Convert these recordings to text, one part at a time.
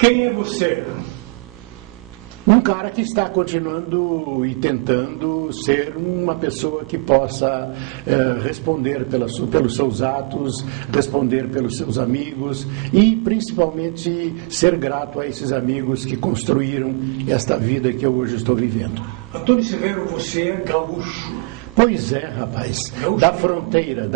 Quem é você? Um cara que está continuando e tentando ser uma pessoa que possa responder pelos seus atos, responder pelos seus amigos e principalmente ser grato a esses amigos que construíram esta vida que eu hoje estou vivendo. Antônio Severo, você é gaúcho. Pois é, rapaz, da fronteira.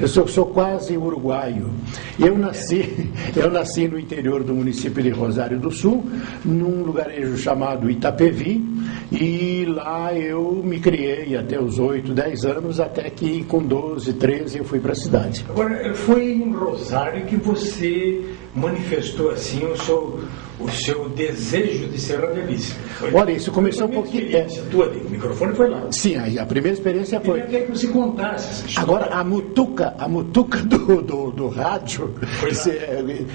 Eu sou quase uruguaio. Eu nasci no interior do município de Rosário do Sul, num lugarejo chamado Itapevi, e lá eu me criei até os 8, 10 anos, até que com 12, 13 eu fui para a cidade. Agora, foi em Rosário que você manifestou assim o seu desejo de ser radialista. Olha, isso começou um pouquinho... A tua de microfone foi lá. Sim, a primeira experiência foi... Eu queria que você contasse essa história. Agora, a mutuca do rádio...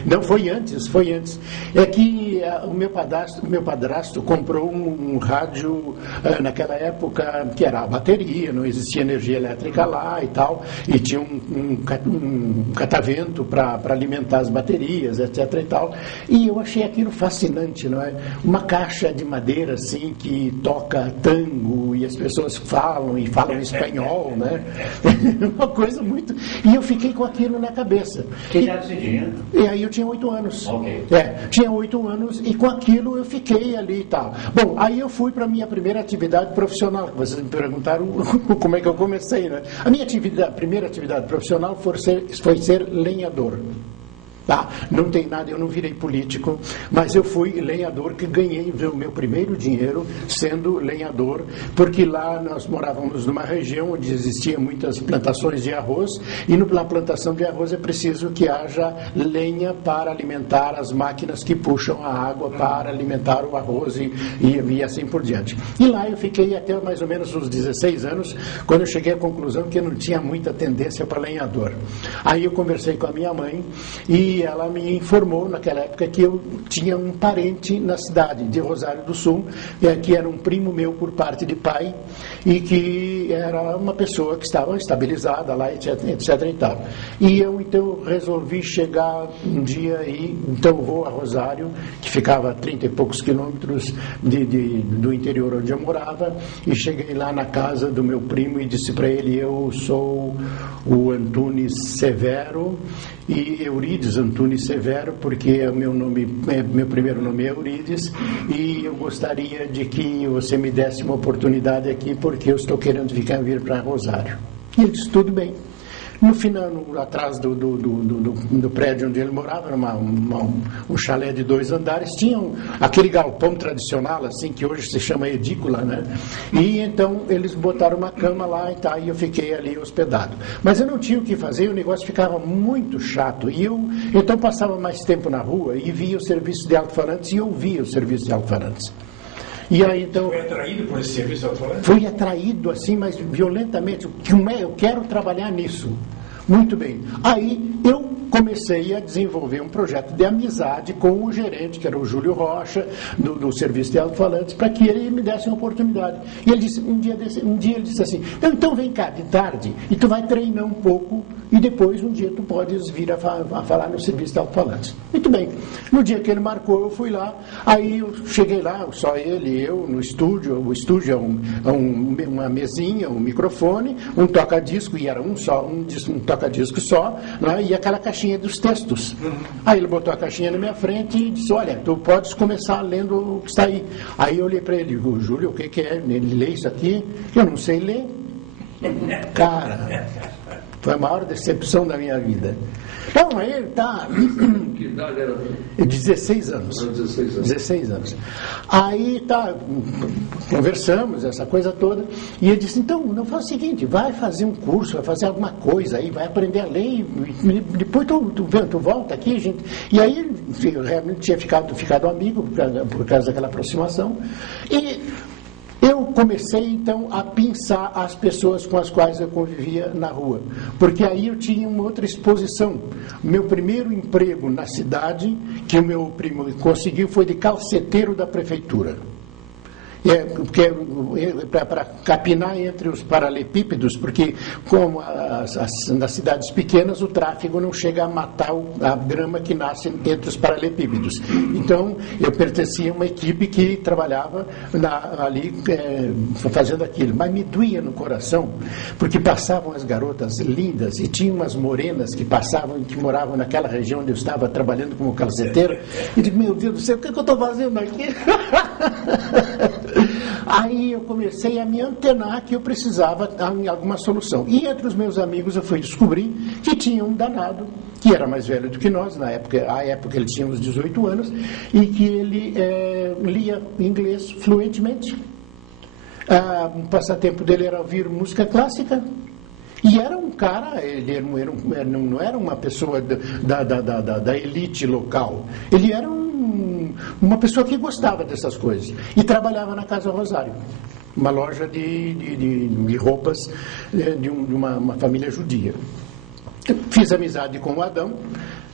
Não, foi antes. É que o meu padrasto comprou um rádio naquela época que era a bateria, não existia energia elétrica lá e tal, e tinha um catavento para alimentar as baterias, etc e tal. E eu achei aquilo fascinante, não é? Uma caixa de madeira assim que toca tango e as pessoas falam espanhol, né? Uma coisa muito... E eu fiquei com aquilo na cabeça. Que idade você tinha? E aí eu tinha 8 anos. Ok. Tinha 8 anos e com aquilo eu fiquei ali e tal. Bom, aí eu fui para a minha primeira atividade profissional. Vocês me perguntaram como é que eu comecei, né? A minha primeira atividade profissional foi ser lenhador. Tá? Não tem nada, eu não virei político, mas eu fui lenhador, que ganhei o meu primeiro dinheiro sendo lenhador, porque lá nós morávamos numa região onde existiam muitas plantações de arroz, e na plantação de arroz é preciso que haja lenha para alimentar as máquinas que puxam a água para alimentar o arroz e assim por diante. E lá eu fiquei até mais ou menos uns 16 anos, quando eu cheguei à conclusão que eu não tinha muita tendência para lenhador. Aí eu conversei com a minha mãe e ela me informou naquela época que eu tinha um parente na cidade de Rosário do Sul, que era um primo meu por parte de pai e que era uma pessoa que estava estabilizada lá, etc e tal. E eu então resolvi chegar um dia aí, então vou a Rosário, que ficava a 30 e poucos quilômetros do interior onde eu morava, e cheguei lá na casa do meu primo e disse para ele: eu sou o Antunes Severo, e Eurides Antunes Severo, porque meu primeiro nome é Eurides, e eu gostaria de que você me desse uma oportunidade aqui, porque eu estou querendo vir para Rosário. E ele disse: tudo bem. No final, atrás do prédio onde ele morava, era um chalé de 2 andares, tinha aquele galpão tradicional, assim, que hoje se chama edícula, né? E então eles botaram uma cama lá e tal, e eu fiquei ali hospedado. Mas eu não tinha o que fazer, o negócio ficava muito chato, e eu então passava mais tempo na rua e via o serviço de alto-falantes e ouvia o serviço de alto-falantes. E aí, então, foi atraído por esse serviço alto-falante? Fui atraído assim, mas violentamente. Eu quero trabalhar nisso. Muito bem. Aí eu comecei a desenvolver um projeto de amizade com o gerente, que era o Júlio Rocha, do serviço de alto-falantes, para que ele me desse uma oportunidade. E ele disse, um dia ele disse assim: então vem cá de tarde e tu vai treinar um pouco e depois um dia tu podes vir a falar no serviço de alto-falantes. Muito bem. No dia que ele marcou, eu fui lá. Aí eu cheguei lá, só ele e eu, no estúdio. O estúdio é uma mesinha, um microfone, um toca-disco, e era um toca-disco só, né? E aquela caixinha dos textos. Aí ele botou a caixinha na minha frente e disse: olha, tu podes começar lendo o que está aí. Aí eu olhei para ele e digo: Júlio, o que é? Ele lê isso aqui? Eu não sei ler. Cara, foi a maior decepção da minha vida. Então, aí ele está... Que idade era? 16 anos. 16 anos. Aí tá, conversamos, essa coisa toda, e ele disse: então, não faz o seguinte, vai fazer um curso, vai fazer alguma coisa aí, vai aprender a ler, e depois tu volta aqui, gente. E aí eu realmente tinha ficado amigo por causa daquela aproximação, e eu comecei, então, a pensar as pessoas com as quais eu convivia na rua, porque aí eu tinha uma outra exposição. Meu primeiro emprego na cidade, que o meu primo conseguiu, foi de calceteiro da prefeitura. Para capinar entre os paralelepípedos, porque como nas cidades pequenas o tráfego não chega a matar a grama que nasce entre os paralelepípedos. Então eu pertencia a uma equipe que trabalhava ali fazendo aquilo, mas me doía no coração, porque passavam as garotas lindas e tinha umas morenas que passavam, que moravam naquela região onde eu estava trabalhando como calceteiro, e digo, meu Deus do céu, o que eu estou fazendo aqui? Aí eu comecei a me antenar que eu precisava de alguma solução. E entre os meus amigos eu fui descobrir que tinha um danado, que era mais velho do que nós, à época ele tinha uns 18 anos, e que ele lia inglês fluentemente. Um passatempo dele era ouvir música clássica. E era um cara, ele não era uma pessoa da elite local. Ele era uma pessoa que gostava dessas coisas. E trabalhava na Casa Rosário, uma loja de roupas de uma família judia. Fiz amizade com o Adão,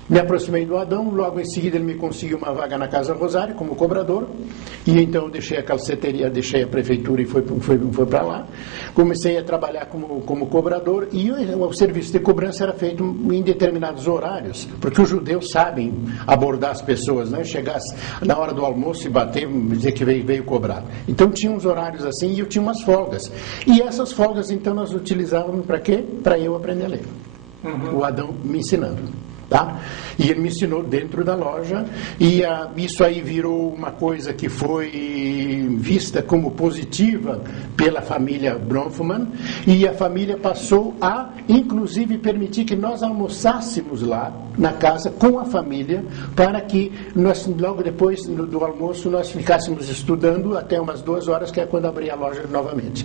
me aproximei do Adão, logo em seguida ele me conseguiu uma vaga na Casa Rosário como cobrador, e então eu deixei a calceteria, deixei a prefeitura e foi para lá. Comecei a trabalhar como cobrador, e o serviço de cobrança era feito em determinados horários, porque os judeus sabem abordar as pessoas, né? Chegar na hora do almoço e bater, dizer que veio cobrar. Então tinha uns horários assim e eu tinha umas folgas. E essas folgas então nós utilizávamos para quê? Para eu aprender a ler. O Adão me ensinando. Tá? E ele me ensinou dentro da loja, e isso aí virou uma coisa que foi vista como positiva pela família Bronfman, e a família passou a, inclusive, permitir que nós almoçássemos lá na casa com a família, para que nós, logo depois do almoço, nós ficássemos estudando até umas 2 horas, que é quando abria a loja novamente.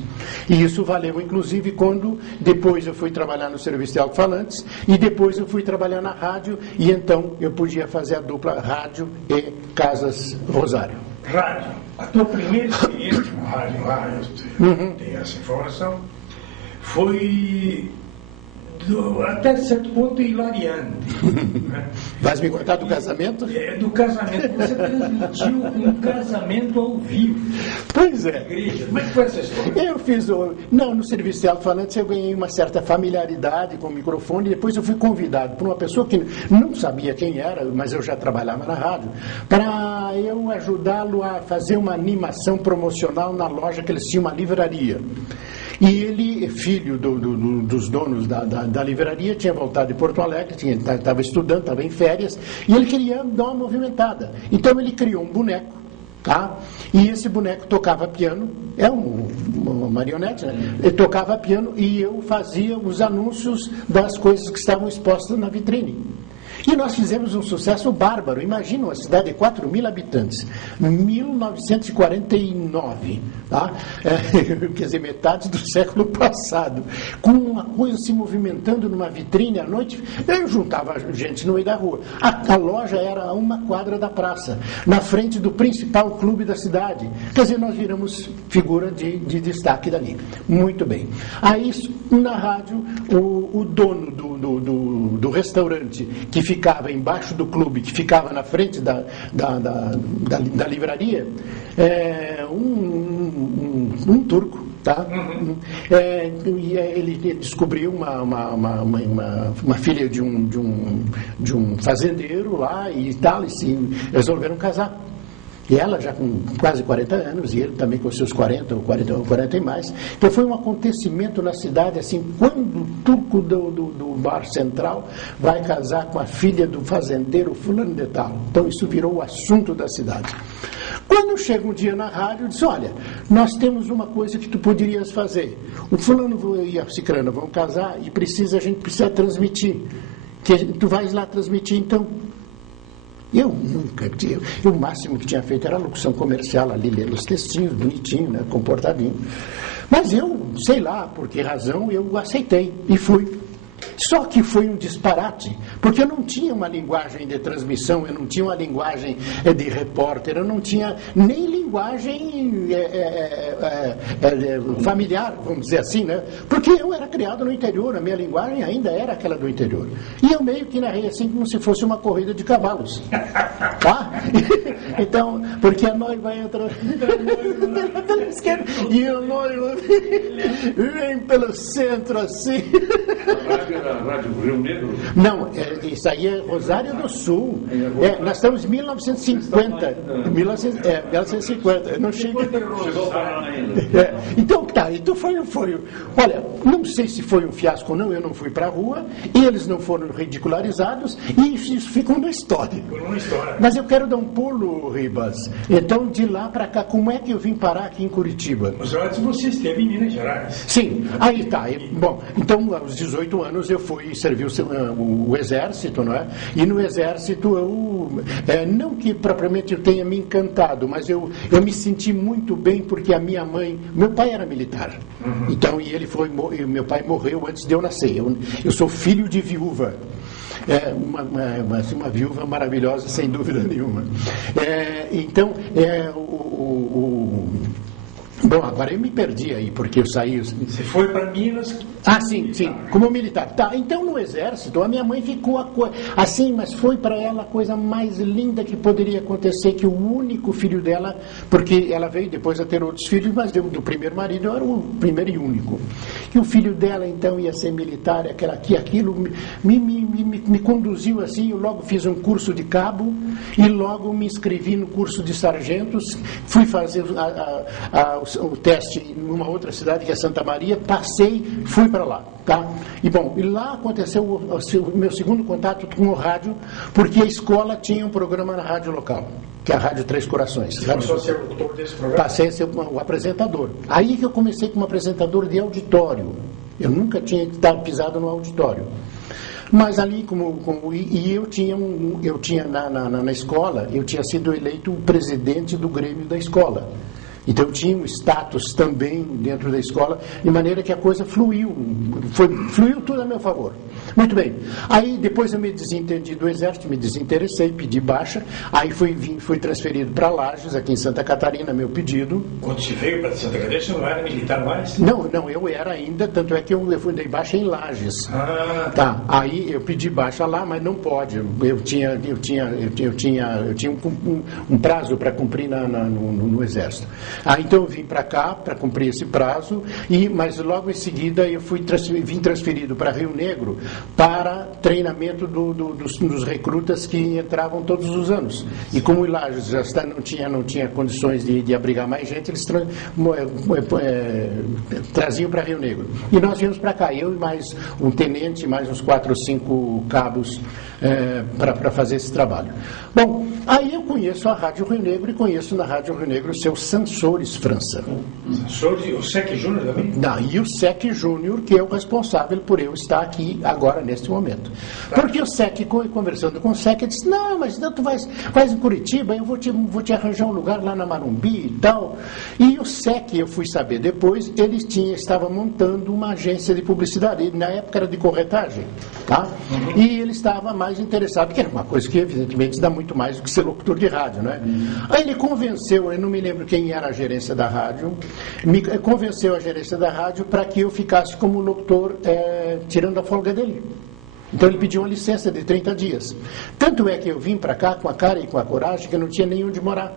E isso valeu, inclusive, quando depois eu fui trabalhar no serviço de alto-falantes, e depois eu fui trabalhar na rádio, e então eu podia fazer a dupla rádio e Casas Rosário. Rádio. A tua primeira experiência com rádio lá, eu tenho essa informação, foi até certo ponto hilariante. Né? Vais me contar do casamento? Do casamento. Você transmitiu um casamento ao vivo. Pois é. Igreja. Como é que foi essa história? Eu fiz no serviço de alto-falantes eu ganhei uma certa familiaridade com o microfone, e depois eu fui convidado por uma pessoa que não sabia quem era, mas eu já trabalhava na rádio, para eu ajudá-lo a fazer uma animação promocional na loja, que eles tinham uma livraria. E ele, filho dos donos da livraria, tinha voltado de Porto Alegre, estava estudando, estava em férias, e ele queria dar uma movimentada. Então ele criou um boneco, tá? E esse boneco tocava piano, uma marionete, né? Ele tocava piano e eu fazia os anúncios das coisas que estavam expostas na vitrine. E nós fizemos um sucesso bárbaro. Imagina uma cidade de 4.000 habitantes, em 1949, tá? Quer dizer, metade do século passado, com uma coisa se movimentando numa vitrine à noite. Eu juntava gente no meio da rua. A loja era a 1 quadra da praça, na frente do principal clube da cidade. Quer dizer, nós viramos figura de destaque dali. Muito bem. Aí, na rádio, o dono do restaurante, que ficava embaixo do clube, que ficava na frente da livraria, um turco, tá? Ele descobriu uma filha de um fazendeiro lá e tal, e resolveram casar. E ela já com quase 40 anos, e ele também com seus 40 e mais. Então foi um acontecimento na cidade, assim, quando o turco do Bar Central vai casar com a filha do fazendeiro fulano de tal. Então isso virou o assunto da cidade. Quando chega um dia na rádio, eu disse, olha, nós temos uma coisa que tu poderias fazer. O fulano e a cicrana vão casar e a gente precisa transmitir. Tu vais lá transmitir, então. Eu nunca tinha. O máximo que tinha feito era a locução comercial ali, lendo os textinhos, bonitinho, né, comportadinho. Mas eu, sei lá por que razão, eu aceitei e fui. Só que foi um disparate, porque eu não tinha uma linguagem de transmissão, eu não tinha uma linguagem de repórter, eu não tinha nem linguagem familiar, vamos dizer assim, né? Porque eu era criado no interior, a minha linguagem ainda era aquela do interior. E eu meio que narrei assim como se fosse uma corrida de cavalos. Tá? Então, porque a noiva entra pela esquerda e o noivo vem pelo centro assim. A Rádio Rio Negro? Não, isso aí é Rosário do Sul. Nós estamos em 1950. 1950. Eu não chego. Chegou para lá ainda. Então, tá, então foi. Olha, não sei se foi um fiasco ou não, eu não fui para a rua, eles não foram ridicularizados, e isso ficou na história. Mas eu quero dar um pulo, Ribas. Então, de lá para cá, como é que eu vim parar aqui em Curitiba? Mas antes você esteve em Minas Gerais. Sim, aí tá. Bom, então, aos 18 anos eu fui servir o Exército, não é? E no Exército eu, não que propriamente eu tenha me encantado, mas eu me senti muito bem porque a minha mãe, meu pai era militar, então, e meu pai morreu antes de eu nascer. Eu sou filho de viúva. Uma viúva maravilhosa, sem dúvida nenhuma. Bom, agora eu me perdi aí, porque eu saí... Você foi para Minas? Ah, sim, como militar. Tá, então no Exército, a minha mãe ficou assim, mas foi para ela a coisa mais linda que poderia acontecer, que o único filho dela, porque ela veio depois a ter outros filhos, mas do primeiro marido eu era o primeiro e único. Que o filho dela, então, ia ser militar, aquilo me conduziu assim, eu logo fiz um curso de cabo e logo me inscrevi no curso de sargentos, fui fazer o teste numa outra cidade que é Santa Maria, passei, fui para lá, tá? E bom, e lá aconteceu o meu segundo contato com o rádio, porque a escola tinha um programa na rádio local, que é a Rádio Três Corações. Você passou a ser o autor desse programa? Passei a ser o apresentador. Aí que eu comecei como apresentador de auditório. Eu nunca tinha pisado no auditório. Mas ali, eu tinha na escola, eu tinha sido eleito o presidente do Grêmio da escola. Então eu tinha um status também dentro da escola, de maneira que a coisa fluiu tudo a meu favor. Muito bem. Aí depois eu me desentendi do Exército, me desinteressei, pedi baixa, aí fui transferido para Lages, aqui em Santa Catarina, meu pedido. Quando você veio para Santa Catarina, você não era militar mais? Não, eu era ainda, tanto é que eu dei baixa em Lages. Tá, aí eu pedi baixa lá, mas não pode. Eu tinha um prazo para cumprir no Exército. Então eu vim para cá para cumprir esse prazo, mas logo em seguida eu vim transferido para Rio Negro para treinamento dos recrutas que entravam todos os anos. E como o Lages já não tinha condições de abrigar mais gente, eles traziam para Rio Negro. E nós viemos para cá, eu e mais um tenente, mais uns 4 ou 5 cabos para fazer esse trabalho. Bom, aí eu conheço a Rádio Rio Negro e conheço na Rádio Rio Negro o seu Sansores França. O Sec Júnior também? Não, e o Sec Júnior, que é o responsável por eu estar aqui agora, neste momento. Porque o Sec, conversando com o Sec, ele disse, não, mas então tu vais em Curitiba, eu vou te arranjar um lugar lá na Marumbi e tal. E o Sec, eu fui saber depois, ele estava montando uma agência de publicidade, na época era de corretagem, tá? E ele estava mais interessado, que era uma coisa que evidentemente dá muito mais do que ser locutor de rádio, né? Aí ele convenceu, eu não me lembro quem era a gerência da rádio, convenceu a gerência da rádio para que eu ficasse como locutor tirando a folga dele. Então ele pediu uma licença de 30 dias. Tanto é que eu vim para cá com a cara e com a coragem que eu não tinha nem onde morar.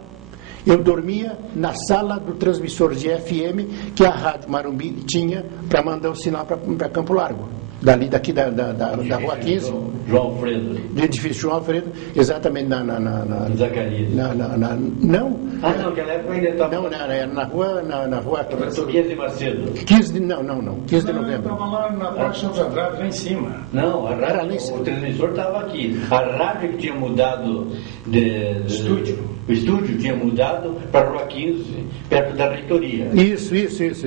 Eu dormia na sala do transmissor de FM que a Rádio Marumbi tinha para mandar o sinal para Campo Largo. Daqui da Rua 15. João Alfredo. Do edifício João Alfredo, exatamente Zacarias. Não. Ah, não, naquela época ainda estava. Não, era na rua. Professor 15 de Macedo. 15 de novembro. Estava lá na Praça Santos Andrade, lá em cima. Não, a rádio, o transmissor estava aqui. A rádio que tinha mudado o estúdio tinha mudado para a Rua 15, perto da reitoria. Isso,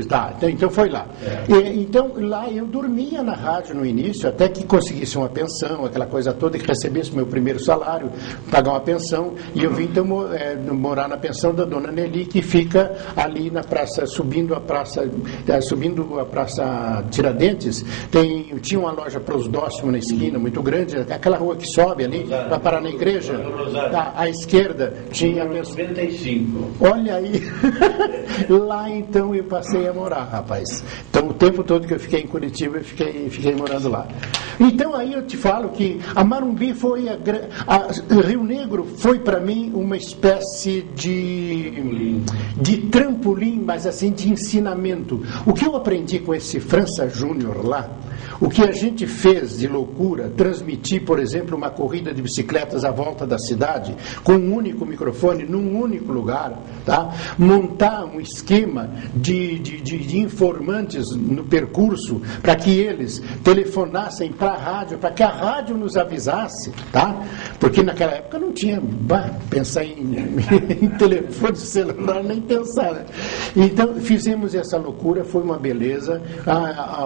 tá. Então foi lá. Então lá eu dormia na rádio. rádio no início, até que conseguisse uma pensão, aquela coisa toda, que recebesse meu primeiro salário, pagar uma pensão, e eu vim então morar na pensão da dona Nelly, que fica ali na praça, subindo a praça Tiradentes, tinha uma loja Prosdóximo na esquina, muito grande, aquela rua que sobe ali, para parar na igreja, à esquerda, tinha... 95. Olha aí, lá então eu passei a morar, rapaz. Então o tempo todo que eu fiquei em Curitiba, eu fiquei morando lá. Então aí eu te falo que a Marumbi foi, Rio Negro foi para mim uma espécie de trampolim, mas assim, de ensinamento. O que eu aprendi com esse França Júnior lá, o que a gente fez de loucura, transmitir, por exemplo, uma corrida de bicicletas à volta da cidade, com um único microfone, num único lugar, tá? Montar um esquema de informantes no percurso, para que eles telefonassem para a rádio, para que a rádio nos avisasse, tá? Porque naquela época não tinha, pensar em telefone celular, nem pensar, né? Então, fizemos essa loucura, foi uma beleza,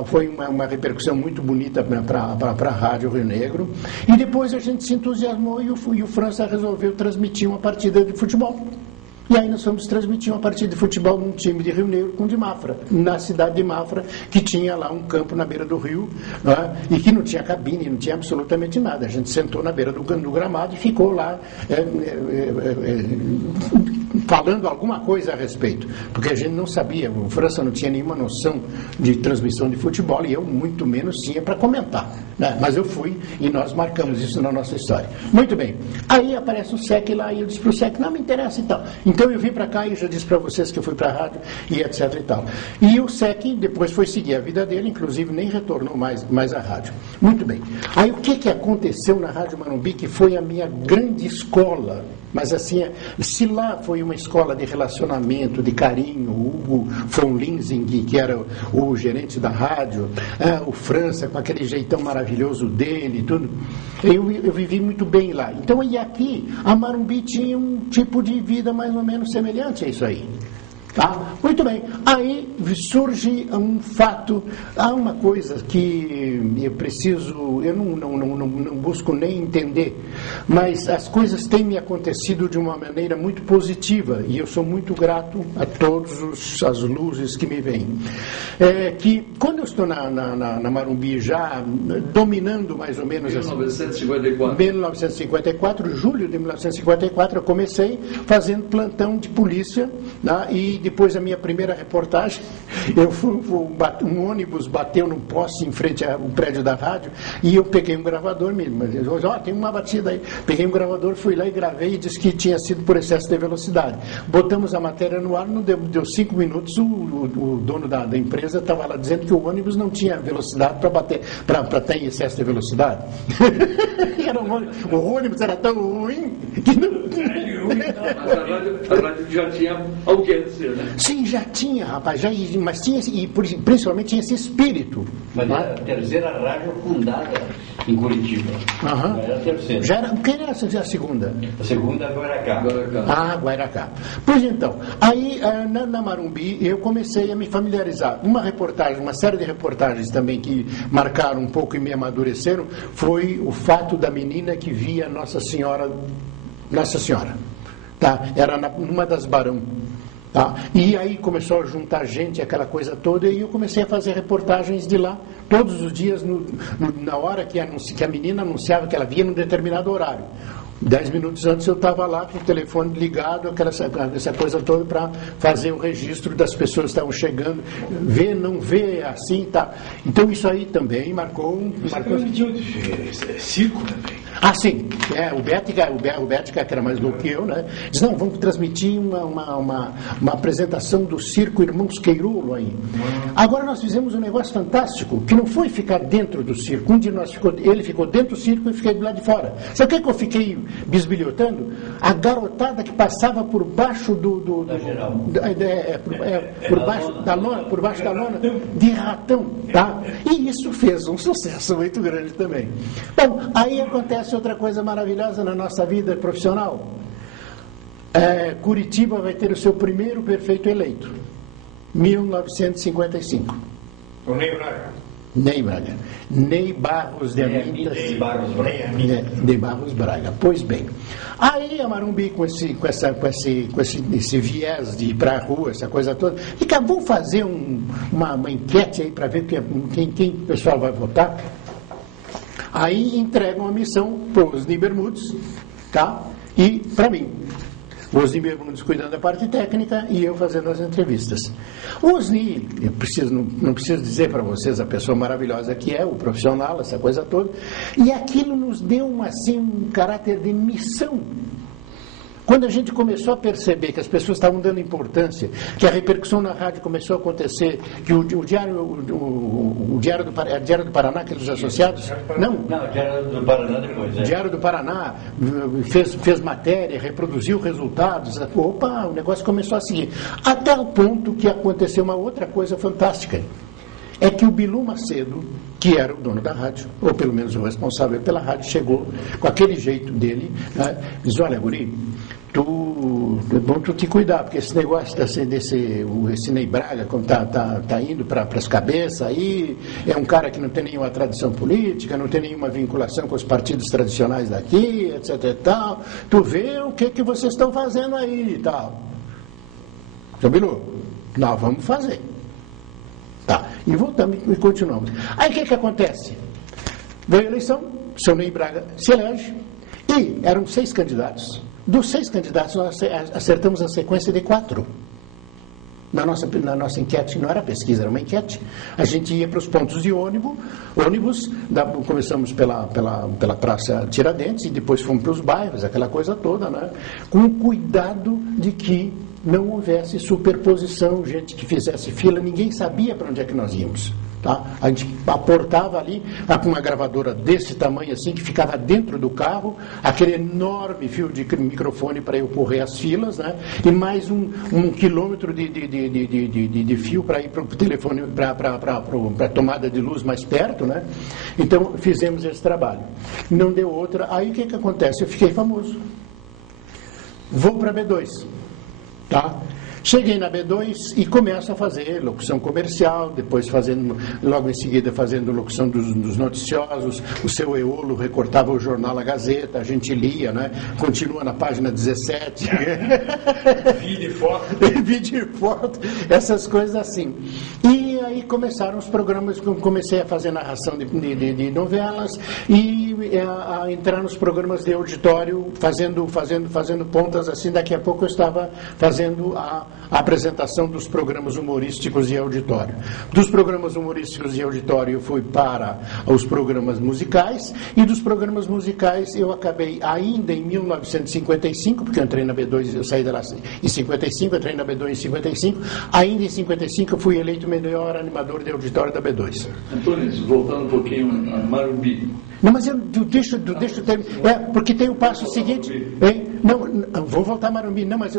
foi uma repercussão muito bonita para a Rádio Rio Negro, e depois a gente se entusiasmou e o França resolveu transmitir uma partida de futebol. E aí nós fomos transmitir uma partida de futebol num time de Rio Negro com de Mafra, na cidade de Mafra, que tinha lá um campo na beira do rio, né, e que não tinha cabine, não tinha absolutamente nada. A gente sentou na beira do gramado e ficou lá falando alguma coisa a respeito, porque a gente não sabia, o França não tinha nenhuma noção de transmissão de futebol e eu muito menos tinha para comentar, né? Mas eu fui e nós marcamos isso na nossa história. Muito bem, aí aparece o SEC lá e eu disse para o SEC, não me interessa e tal. Então eu vim para cá e já disse para vocês que eu fui para a rádio e etc e tal. E o SEC depois foi seguir a vida dele, inclusive nem retornou mais à rádio. Muito bem. Aí o que aconteceu na Rádio Marumbi, que foi a minha grande escola? Mas assim, se lá foi uma escola de relacionamento, de carinho, o Hugo von Linsing, que era o gerente da rádio, o França, com aquele jeitão maravilhoso dele, tudo, eu vivi muito bem lá. Então, e aqui, a Marumbi tinha um tipo de vida mais ou menos semelhante a isso aí. Tá? Muito bem, aí surge um fato, há uma coisa que eu não busco nem entender, mas as coisas têm me acontecido de uma maneira muito positiva e eu sou muito grato a todas as luzes que me vêm. Que quando eu estou na Marumbi já dominando mais ou menos... 1954, julho de 1954, eu comecei fazendo plantão de polícia, né, e depois da minha primeira reportagem, um ônibus bateu num poste em frente ao prédio da rádio e eu peguei um gravador, tem uma batida aí. Peguei um gravador, fui lá e gravei e disse que tinha sido por excesso de velocidade. Botamos a matéria no ar, não deu 5 minutos, o dono da empresa estava lá dizendo que o ônibus não tinha velocidade para ter em excesso de velocidade. O ônibus era tão ruim que não... Mas a rádio já tinha audiência, né? Sim, já tinha, rapaz, mas tinha, e principalmente tinha esse espírito. Mas era a terceira rádio fundada em Curitiba. Uhum. Era a terceira. Quem era a segunda? A segunda é Guaracá. Guaracá. Pois então, aí na Marumbi eu comecei a me familiarizar. Uma série de reportagens também que marcaram um pouco e me amadureceram, foi o fato da menina que via Nossa Senhora, tá? Era numa das Barão. Tá? E aí começou a juntar gente, aquela coisa toda, e eu comecei a fazer reportagens de lá, todos os dias, na hora que a menina anunciava que ela via num determinado horário. 10 minutos antes eu estava lá com o telefone ligado, essa coisa toda, para fazer o registro das pessoas que estavam chegando, ver, não ver, assim, tá. Então isso aí também marcou... transmitiu circo também. Sim. O Bética, que era mais louco que eu, né? Diz, não, vamos transmitir uma apresentação do circo Irmãos Queirolo aí. Agora nós fizemos um negócio fantástico, que não foi ficar dentro do circo. Um de nós ele ficou dentro do circo e eu fiquei do lado de fora. Sabe o que eu fiquei bisbilhotando? A garotada que passava por baixo por baixo da lona, de ratão, tá? E isso fez um sucesso muito grande também. Bom, aí acontece outra coisa maravilhosa na nossa vida profissional. Curitiba vai ter o seu primeiro prefeito eleito, 1955. O Ney Braga. Ney Braga. Ney Barros de Aminta. Ney Barros Braga. Pois bem. Aí a Marumbi, com esse viés de ir para a rua, essa coisa toda, e cá, vamos fazer uma enquete aí para ver quem o pessoal vai votar. Aí entregam a missão para o Osni Bermudes, tá? E para mim. O Osni Bermudes cuidando da parte técnica e eu fazendo as entrevistas. O Osni, eu não preciso dizer para vocês a pessoa maravilhosa que é, o profissional, essa coisa toda, e aquilo nos deu um caráter de missão. Quando a gente começou a perceber que as pessoas estavam dando importância, que a repercussão na rádio começou a acontecer, que o Diário do Paraná, aqueles associados? Não, o Diário do Paraná depois. Diário do Paraná fez matéria, reproduziu resultados. Opa, o negócio começou a seguir. Até o ponto que aconteceu uma outra coisa fantástica. É que o Bilu Macedo, que era o dono da rádio, ou pelo menos o responsável pela rádio, chegou com aquele jeito dele, né? Diz, olha, guri, é bom tu te cuidar, porque esse negócio esse Ney Braga, como tá indo para as cabeças aí, é um cara que não tem nenhuma tradição política, não tem nenhuma vinculação com os partidos tradicionais daqui, etc e tal, tu vê o que vocês estão fazendo aí e tal. Então, Bilu, nós vamos fazer. Tá, e voltamos e continuamos. Aí o que acontece? Veio a eleição, o seu Ney Braga se elege, e eram 6 candidatos. Dos 6 candidatos, nós acertamos a sequência de 4. Na nossa enquete, não era pesquisa, era uma enquete. A gente ia para os pontos de ônibus, começamos pela Praça Tiradentes e depois fomos para os bairros, aquela coisa toda, né? Com cuidado de que não houvesse superposição, gente que fizesse fila, ninguém sabia para onde é que nós íamos. Tá? A gente aportava ali com uma gravadora desse tamanho assim, que ficava dentro do carro, aquele enorme fio de microfone para eu correr as filas, né? E mais um quilômetro de fio para ir para o telefone, para a tomada de luz mais perto, né? Então fizemos esse trabalho. Não deu outra. Aí o que acontece? Eu fiquei famoso. Vou para B2. Tá? Cheguei na B2 e começo a fazer locução comercial, depois logo em seguida fazendo locução dos noticiosos. O seu Eolo recortava o jornal A Gazeta, a gente lia, né? Continua na página 17. Vídeo e foto. Vídeo e foto, essas coisas assim. E aí começaram os programas, comecei a fazer narração de novelas e a entrar nos programas de auditório, fazendo pontas assim. Daqui a pouco eu estava fazendo a apresentação dos programas humorísticos e auditório. Dos programas humorísticos e auditório eu fui para os programas musicais, e dos programas musicais eu acabei ainda em 1955, porque eu entrei na B2, eu saí de lá em 55, entrei na B2 em 55, ainda em 55 eu fui eleito melhor animador de auditório da B2. Antônio, voltando um pouquinho a Marumbi. Não, mas deixa eu terminar. Porque tem o passo seguinte. Não, vou voltar a Marumbi. Não, mas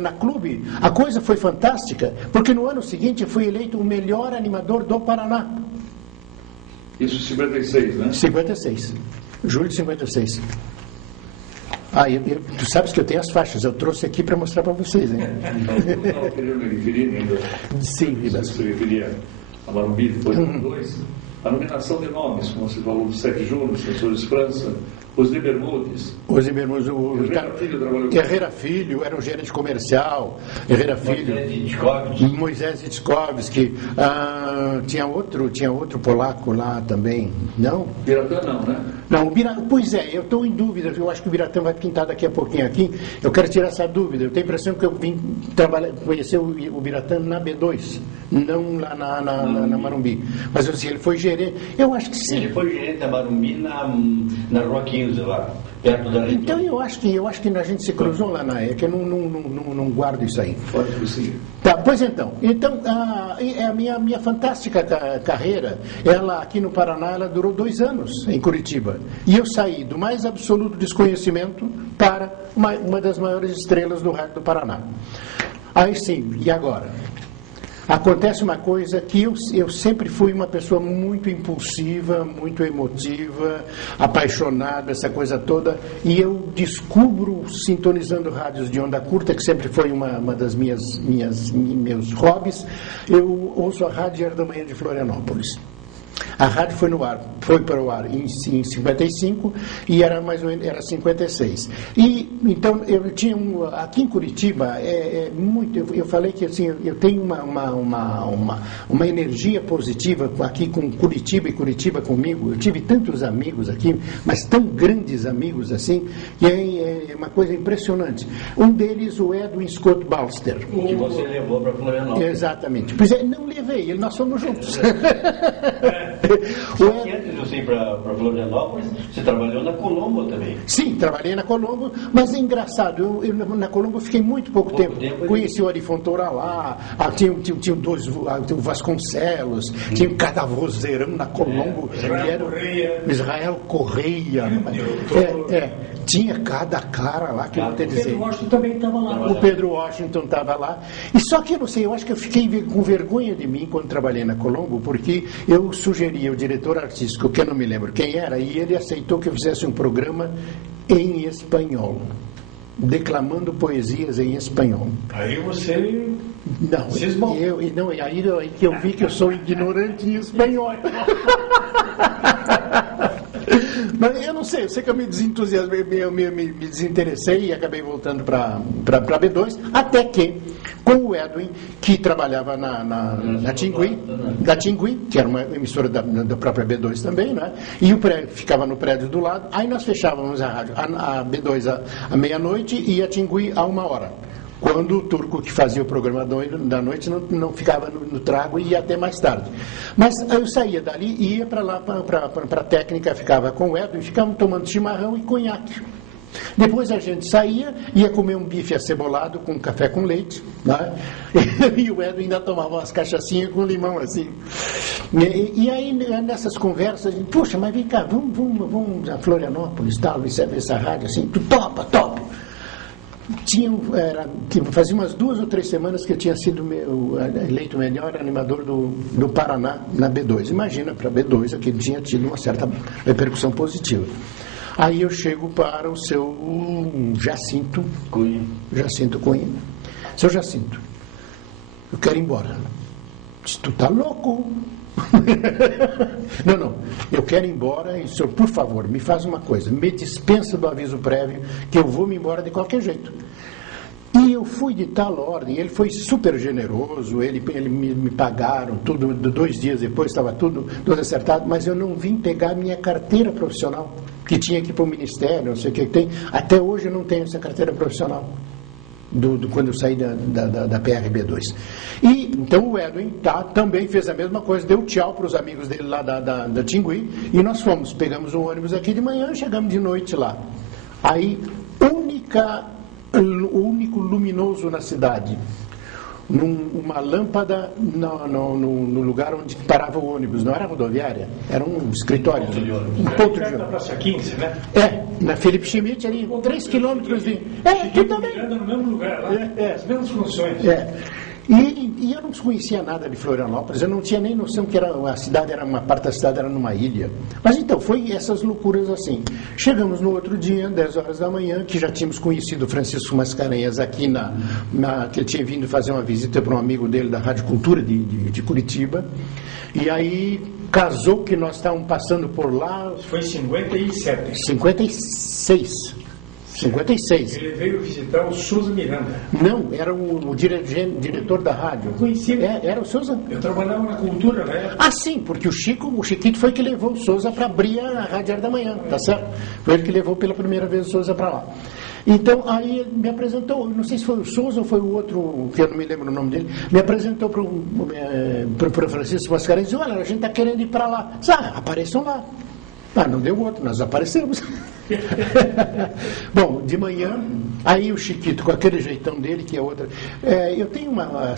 na Clube, a coisa foi fantástica, porque no ano seguinte eu fui eleito o melhor animador do Paraná. Isso em 56, né? 56. Julho de 56. Tu sabes que eu tenho as faixas, eu trouxe aqui para mostrar para vocês, hein? Não, eu queria me referir ainda. Sim, Ribas. Você referia a Marumbi depois do 2. A nominação de nomes, como você falou, do Sete Júnior, Sensores França, Osni Bermudes. Osni Bermudes, Herrera Filho era um gerente comercial. Herrera Filho. Moisés Itzkovski. Tinha outro polaco lá também. Não? Biratã não, né? Não, pois é, eu estou em dúvida. Eu acho que o Biratã vai pintar daqui a pouquinho aqui. Eu quero tirar essa dúvida. Eu tenho a impressão que eu vim conhecer o Biratã na B2, não lá na Marumbi. Mas assim, ele foi gerente. Eu acho que sim. Ele foi gerente da Marumbi na Rua 15, lá, perto da Leitura. Então eu acho que a gente se cruzou lá na ECA, eu não guardo isso aí. Pode prosseguir. Tá, pois então a minha fantástica carreira, ela aqui no Paraná, ela durou 2 anos em Curitiba. E eu saí do mais absoluto desconhecimento para uma das maiores estrelas do rádio do Paraná. Aí sim, e agora? Acontece uma coisa que eu sempre fui uma pessoa muito impulsiva, muito emotiva, apaixonada, essa coisa toda, e eu descubro, sintonizando rádios de onda curta, que sempre foi uma das meus hobbies, eu ouço a Rádio da Manhã de Florianópolis. A rádio foi para o ar em 55 e era mais ou menos, era 56. E então eu tinha aqui em Curitiba eu falei que assim, eu tenho uma energia positiva aqui com Curitiba e Curitiba comigo. Eu tive tantos amigos aqui, mas tão grandes amigos assim, que é uma coisa impressionante. Um deles, o Edwin Scott Balster. Que você levou para Florianópolis. Exatamente. Pois é, não levei, nós fomos juntos. Só que antes de você ir para Florianópolis, você trabalhou na Colombo também. Sim, trabalhei na Colombo, mas é engraçado, eu na Colombo fiquei muito pouco tempo. Conheci o Ari Fontoura lá, tinha o Vasconcelos, tinha cada vozeirão na Colombo, que era o Israel Correia. Tinha cada cara lá que eu não tenho dizer. O Pedro Washington também estava lá. O Pedro Washington estava lá. E só que eu não sei, eu acho que eu fiquei com vergonha de mim quando trabalhei na Colombo, porque eu sugeri ao diretor artístico, que eu não me lembro quem era, e ele aceitou que eu fizesse um programa em espanhol, declamando poesias em espanhol. Aí você... Não, aí que eu vi que eu sou ignorante em espanhol. Mas eu não sei, eu sei que eu me desentusiasmei, me desinteressei e acabei voltando para B2, até que, com o Edwin, que trabalhava na Tingui, da Tingui, que era uma emissora da própria B2 também, né? E o prédio ficava no prédio do lado, aí nós fechávamos a rádio, a B2 à meia-noite e a Tingui a 1h. Quando o Turco, que fazia o programa da noite, não ficava no trago e ia até mais tarde. Mas eu saía dali e ia para lá, para a técnica, ficava com o Edwin, ficávamos tomando chimarrão e conhaque. Depois a gente saía, ia comer um bife acebolado com café com leite, né? E o Edwin ainda tomava umas cachaçinhas com limão, assim. E aí, nessas conversas, a gente, poxa, mas vem cá, vamos a Florianópolis, tal, essa rádio, assim, tu topa. Fazia umas 2 ou 3 semanas que eu tinha sido eleito melhor animador do Paraná na B2. Imagina, para a B2 aquilo tinha tido uma certa repercussão positiva. Aí eu chego para o seu Jacinto Cunha. Seu Jacinto, eu quero ir embora. Disse, tu tá louco? Não, eu quero ir embora e o senhor, por favor, me faz uma coisa, me dispensa do aviso prévio que eu vou me embora de qualquer jeito. E eu fui de tal ordem, ele foi super generoso, ele me pagaram tudo, 2 dias depois estava tudo acertado, mas eu não vim pegar minha carteira profissional, que tinha que ir para o Ministério, não sei o que tem, até hoje eu não tenho essa carteira profissional. Quando eu saí da PRB2. E então o Edwin também fez a mesma coisa, deu tchau para os amigos dele lá da Tingui, e nós pegamos um ônibus aqui de manhã e chegamos de noite lá. Aí, o único luminoso na cidade, uma lâmpada no lugar onde parava o ônibus, não era rodoviária, era um escritório, um ponto de ônibus. Na Praça 15, né? Na Felipe Schmidt, ali, 3 quilômetros de... aqui também. No mesmo lugar, lá, as mesmas funções. E eu não conhecia nada de Florianópolis, eu não tinha nem noção que a cidade uma parte da cidade era numa ilha. Mas então, foi essas loucuras assim. Chegamos no outro dia, 10 horas da manhã, que já tínhamos conhecido o Francisco Mascarenhas aqui que ele tinha vindo fazer uma visita para um amigo dele da Rádio Cultura de Curitiba. E aí casou que nós estávamos passando por lá. Foi em 57. 56. Ele veio visitar o Souza Miranda. Não, era o diretor da rádio. Eu conheci. Era o Souza. Eu trabalhava na Cultura, né? Ah, sim, porque o Chiquito foi que levou o Souza para abrir a Rádio Ar da Manhã, tá certo? Foi ele que levou pela primeira vez o Souza para lá. Então, aí ele me apresentou, não sei se foi o Souza ou foi o outro, que eu não me lembro o nome dele, me apresentou para o Francisco Mascarenhas e disse, olha, a gente está querendo ir para lá. Disse, apareçam lá. Não deu outro, nós aparecemos. Bom, de manhã, aí o Chiquito, com aquele jeitão dele, que é outra. Eu tenho uma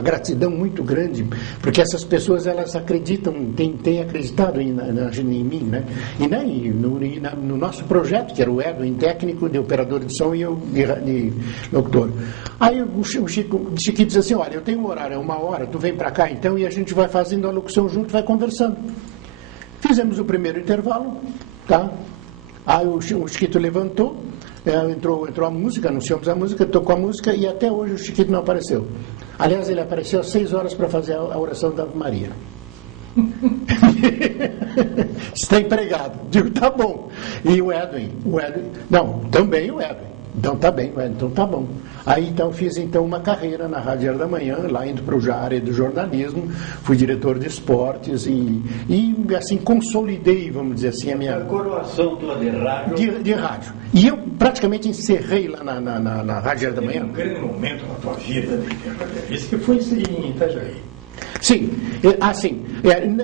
gratidão muito grande, porque essas pessoas, elas acreditam, têm acreditado em mim, né? E no nosso projeto, que era o Edwin, técnico, de operador de som, e eu de locutor. Aí o Chiquito diz assim, olha, eu tenho um horário, é 1h, tu vem para cá então, e a gente vai fazendo a locução junto, vai conversando. Fizemos o primeiro intervalo, tá? Aí o Chiquito levantou, entrou a música, anunciamos a música, tocou a música e até hoje o Chiquito não apareceu. Aliás, ele apareceu às 6 horas para fazer a oração da Ave Maria. Está empregado. Digo, tá bom. E o Edwin, não, também o Edwin. Então tá bem, então tá bom. Aí então fiz uma carreira na Rádio Diário da Manhã, lá indo para a área do jornalismo, fui diretor de esportes e assim consolidei, vamos dizer assim, a minha... A coroação tua de rádio. De rádio. E eu praticamente encerrei lá na Rádio Diário da Manhã. Um grande momento na tua vida de radialista que foi em Itajaí. Sim,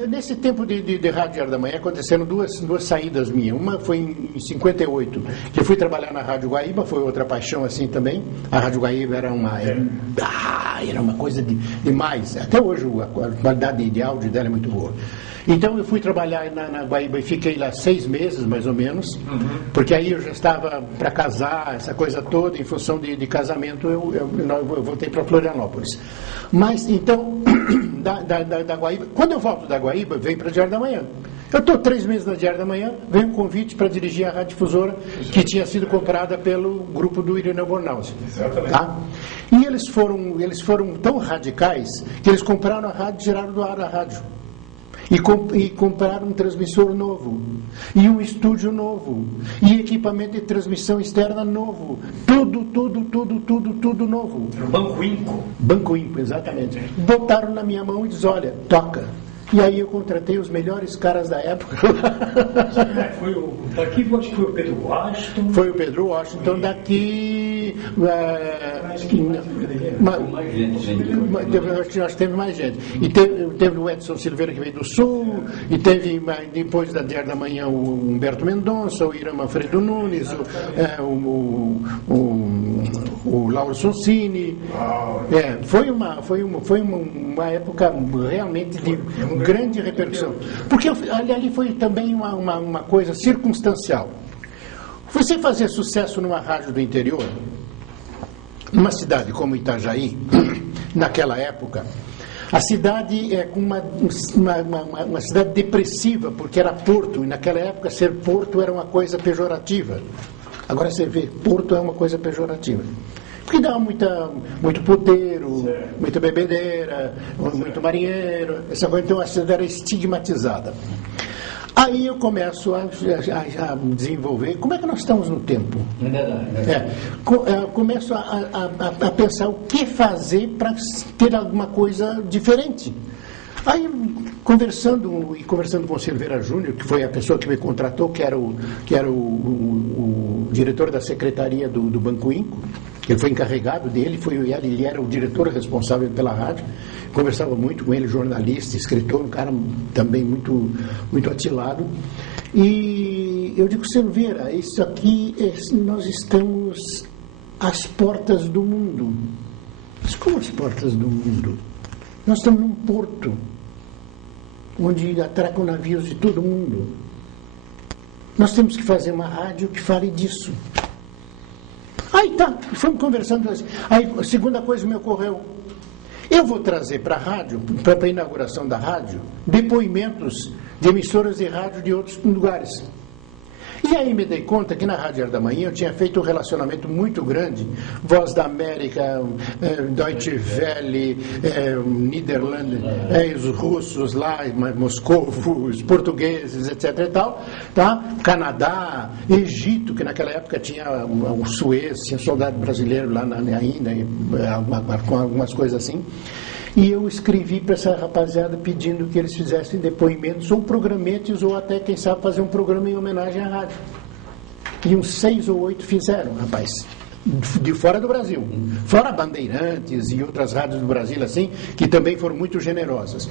nesse tempo de Rádio Diário da Manhã aconteceram duas saídas minhas. Uma foi em 58, que eu fui trabalhar na Rádio Guaíba, foi outra paixão assim também. A Rádio Guaíba era uma coisa demais. Até hoje a qualidade de áudio dela é muito boa. Então eu fui trabalhar na Guaíba e fiquei lá 6 meses, mais ou menos, porque aí eu já estava para casar, essa coisa toda, em função de casamento, eu voltei para Florianópolis. Mas, então, da Guaíba, quando eu volto da Guaíba, venho para a Diário da Manhã. Eu estou 3 meses na Diário da Manhã, veio um convite para dirigir a Radiodifusora, que tinha sido comprada pelo grupo do Irineu Bornhausen. Exatamente. Tá? E eles foram tão radicais que eles compraram a rádio e tiraram do ar a rádio. E compraram um transmissor novo, e um estúdio novo, e equipamento de transmissão externa novo. Tudo novo. Banco Inco. Banco Inco, exatamente. Botaram na minha mão e diz, olha, toca. E aí eu contratei os melhores caras da época. Daqui acho que foi o Pedro Washington. Foi o Pedro Washington daqui. Acho que teve mais gente. E teve o Edson Silveira, que veio do Sul, e teve depois da Diário da Manhã o Humberto Mendonça, o Irã Manfredo Nunes, o Lauro Sonsini. Foi uma época realmente de grande repercussão. Porque ali foi também uma coisa circunstancial. Você fazer sucesso numa rádio do interior, numa cidade como Itajaí, naquela época, a cidade é uma cidade depressiva, porque era porto, e naquela época ser porto era uma coisa pejorativa. Agora você vê, porto é uma coisa pejorativa. Porque dá muito puteiro, muita bebedeira, muito marinheiro, essa coisa, então a cidade era estigmatizada. Aí eu começo a desenvolver, como é que nós estamos no tempo? Começo a pensar o que fazer para ter alguma coisa diferente. Aí, conversando com o Silveira Júnior, que foi a pessoa que me contratou, que era o diretor da secretaria do Banco Inco, ele foi encarregado dele, ele era o diretor responsável pela rádio, conversava muito com ele, jornalista, escritor, um cara também muito, muito atilado. E eu digo, Silveira, isso aqui, nós estamos às portas do mundo. Mas como as portas do mundo? Nós estamos num porto, onde atracam navios de todo mundo. Nós temos que fazer uma rádio que fale disso. Aí tá, fomos conversando. Aí a segunda coisa que me ocorreu, eu vou trazer para a rádio, para a inauguração da rádio, depoimentos de emissoras de rádio de outros lugares. E aí me dei conta que na Rádio Diário da Manhã eu tinha feito um relacionamento muito grande, Voz da América, Deutsche Welle, Niederlande, os russos lá, Moscou, os portugueses, etc. e tal, tá? Canadá, Egito, que naquela época tinha o Suez, tinha soldado brasileiro lá ainda, com algumas coisas assim. E eu escrevi para essa rapaziada pedindo que eles fizessem depoimentos ou programetes, ou até, quem sabe, fazer um programa em homenagem à rádio. E uns 6 ou 8 fizeram, rapaz, de fora do Brasil. Fora Bandeirantes e outras rádios do Brasil, assim, que também foram muito generosas.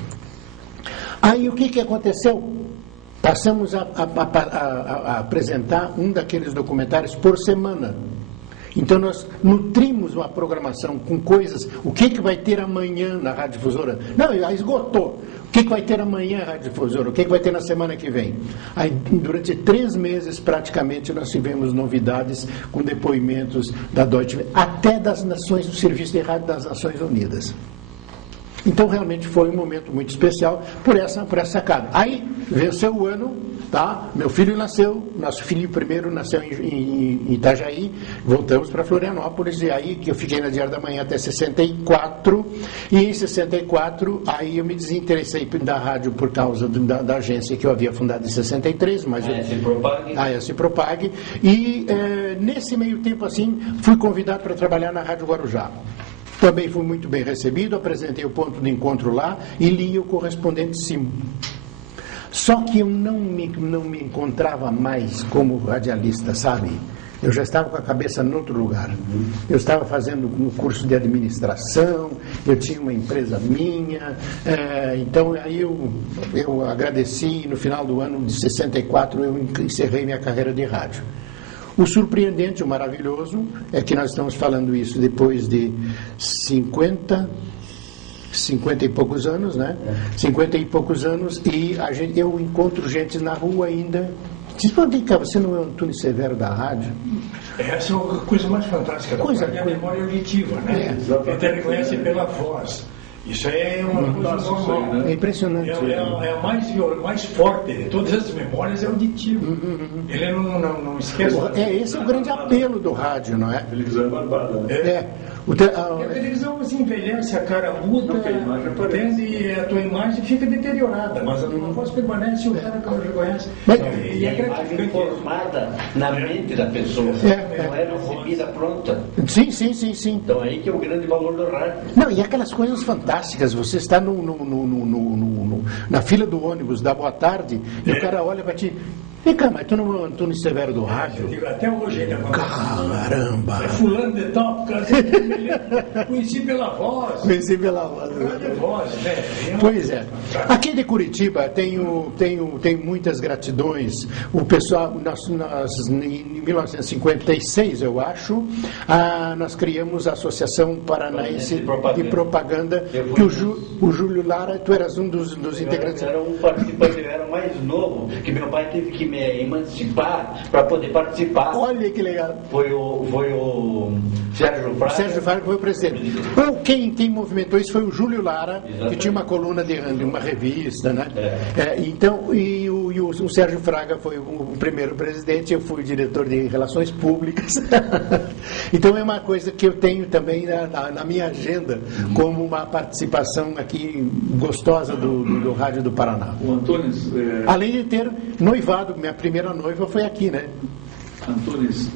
Aí o que aconteceu? Passamos a apresentar um daqueles documentários por semana. Então nós nutrimos uma programação com coisas, o que vai ter amanhã na Radiodifusora? Não, esgotou. O que vai ter amanhã na Radiodifusora? O que vai ter na semana que vem? Aí, durante 3 meses, praticamente, nós tivemos novidades com depoimentos da Deutsche Welle, até das nações, do Serviço de Rádio das Nações Unidas. Então, realmente foi um momento muito especial por essa sacada. Aí, venceu o ano, tá? Meu filho nasceu, nosso filho primeiro nasceu em Itajaí, voltamos para Florianópolis, e aí que eu fiquei na Diário da Manhã até 64, e em 64, aí eu me desinteressei da rádio por causa da agência que eu havia fundado em 63, mas A.S. Propague, e nesse meio tempo, assim, fui convidado para trabalhar na Rádio Guarujá. Também fui muito bem recebido, apresentei o ponto de encontro lá e li o correspondente Sim. Só que eu não me encontrava mais como radialista, sabe? Eu já estava com a cabeça em outro lugar. Eu estava fazendo um curso de administração, eu tinha uma empresa minha, então aí eu agradeci e no final do ano de 64 eu encerrei minha carreira de rádio. O surpreendente, o maravilhoso, é que nós estamos falando isso depois de 50 e poucos anos, né? 50 e poucos anos, e eu encontro gente na rua ainda. Diz, vem cá, você não é o Antônio Severo da rádio? Essa é a coisa mais fantástica da rádio, a memória auditiva, né? Ele reconhece pela voz. Isso aí é uma coisa normal. É impressionante. É a mais forte de todas as memórias, é auditivo. Ele não esquece. Esse é o grande apelo do rádio, não é? A televisão é barbada, né? A televisão você envelhece, a cara muda, a tua imagem fica deteriorada, mas a tua voz permanece e o cara reconhece. E a imagem formada na mente da pessoa, não é recebida pronta. Sim. Então aí que é o grande valor do rádio. Não, e aquelas coisas fantásticas, você está na fila do ônibus, dá boa tarde, e o cara olha para ti. Vem cá, mas tu não é o Antônio Severo do rádio? Até hoje ainda acontece. Caramba! É fulano de tal, conheci pela voz. Conheci pela voz. Né? Pois é. Aqui de Curitiba tenho muitas gratidões. O pessoal, em 1956, eu acho, nós criamos a Associação Paranaense de Propaganda, que o Júlio Lara, tu eras um dos integrantes. Eu era um participante, eu era o mais novo, que meu pai teve que me emancipar para poder participar. Olha que legal. Foi o Sérgio Fraga. Sérgio Fraga foi o presidente. Quem movimentou isso foi o Júlio Lara, que tinha uma coluna de uma revista, né? Então, o Sérgio Fraga foi o primeiro presidente, eu fui o diretor de Relações Públicas. Então é uma coisa que eu tenho também na minha agenda como uma participação aqui gostosa do Rádio do Paraná. O Antônio... Além de ter noivado, minha primeira noiva foi aqui, né? Antunes,